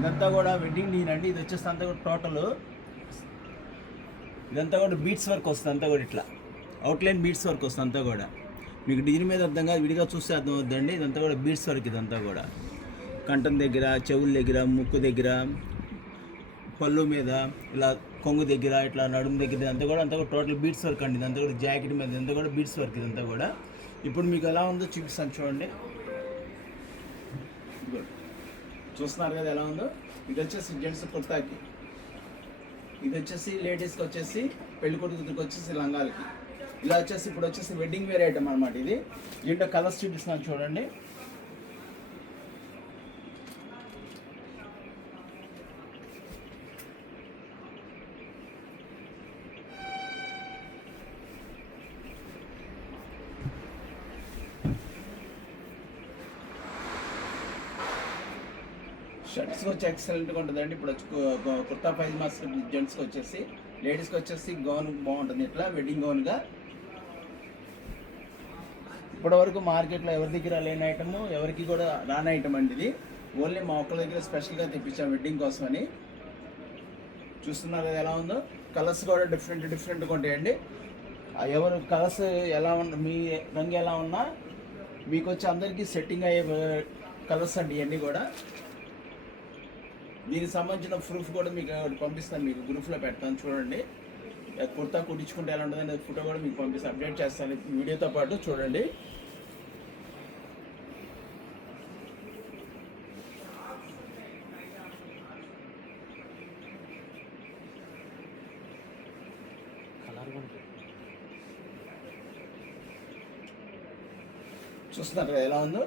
ఇదంతా కూడా వెడ్డింగ్ డీన్ అండి. ఇది వచ్చేసి అంతా కూడా టోటల్ ఇదంతా కూడా బీట్స్ వర్క్ వస్తుంది. అంతా కూడా ఇట్లా అవుట్లైన్ బీట్స్ వర్క్ వస్తుంది. అంతా కూడా మీకు డిజైన్ మీద అర్థం కాదు, విడిగా చూస్తే అర్థం అవుతుందండి. ఇదంతా కూడా బీట్స్ వర్క్. ఇదంతా కూడా కంఠం దగ్గర, చెవుల దగ్గర, ముక్కు దగ్గర, పళ్ళు మీద, ఇలా కొంగు దగ్గర, ఇట్లా నడుము దగ్గర అంతా కూడా టోటల్ బీట్స్ వర్క్ అండి. ఇదంతా కూడా జాకెట్ మీద ఇదంతా కూడా బీట్స్ వర్క్. ఇదంతా కూడా ఇప్పుడు మీకు ఎలా ఉందో చూపిస్తాను చూడండి. చూస్తున్నారు కదా ఎలా ఉందో. ఇది వచ్చేసి జెంట్స్ కుర్తాకి, ఇది వచ్చేసి లేడీస్కి వచ్చేసి పెళ్లి కొడుకుకి వచ్చేసి లంగాలకి. ఇలా వచ్చేసి ఇప్పుడు వచ్చేసి వెడ్డింగ్ వేర్ ఐటమ్ అనమాట. ఇది దీంట్లో కలర్స్ చూపిస్తున్నాను చూడండి. షర్ట్స్కి వచ్చి ఎక్సలెంట్గా ఉంటుందండి. ఇప్పుడు వచ్చి కుర్తా పైజమాస్ జెంట్స్కి వచ్చేసి, లేడీస్కి వచ్చేసి గౌన్ బాగుంటుంది. ఇట్లా వెడ్డింగ్ గౌన్గా ఇప్పటివరకు మార్కెట్లో ఎవరి దగ్గర లేని ఐటమ్, ఎవరికి కూడా రాని ఐటమ్ అండి. ఇది ఓన్లీ మా ఒక్కరి దగ్గర స్పెషల్గా తెప్పించాం వెడ్డింగ్ కోసమని. చూస్తున్నారు కదా ఎలా ఉందో. కలర్స్ కూడా డిఫరెంట్గా ఉంటాయండి. ఎవరు కలర్స్ ఎలా ఉన్న, మీ రంగు ఎలా ఉన్నా మీకు వచ్చి అందరికీ సెట్టింగ్ అయ్యే కలర్స్ అండి ఇవన్నీ కూడా. దీనికి సంబంధించిన ప్రూఫ్ కూడా మీకు పంపిస్తాను, మీకు గ్రూప్లో పెడతాను చూడండి. కుర్తా కుట్టించుకుంటే ఎలా ఉంటుందని ఫోటో కూడా మీకు పంపిస్తాను, అప్డేట్ చేస్తాను వీడియోతో పాటు చూడండి. చూస్తున్నారు ఎలా ఉందో.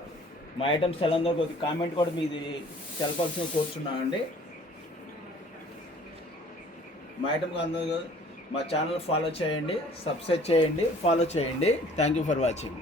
మా ఐటమ్స్ ఎలా ఉందో కొద్దిగా కామెంట్ కూడా మీది తెలపాల్సిన కోరుచున్నామండి. మా ఐటమ్ అందరూ మా ఛానల్ ఫాలో చేయండి, సబ్స్క్రైబ్ చేయండి, ఫాలో చేయండి. Thank you for watching.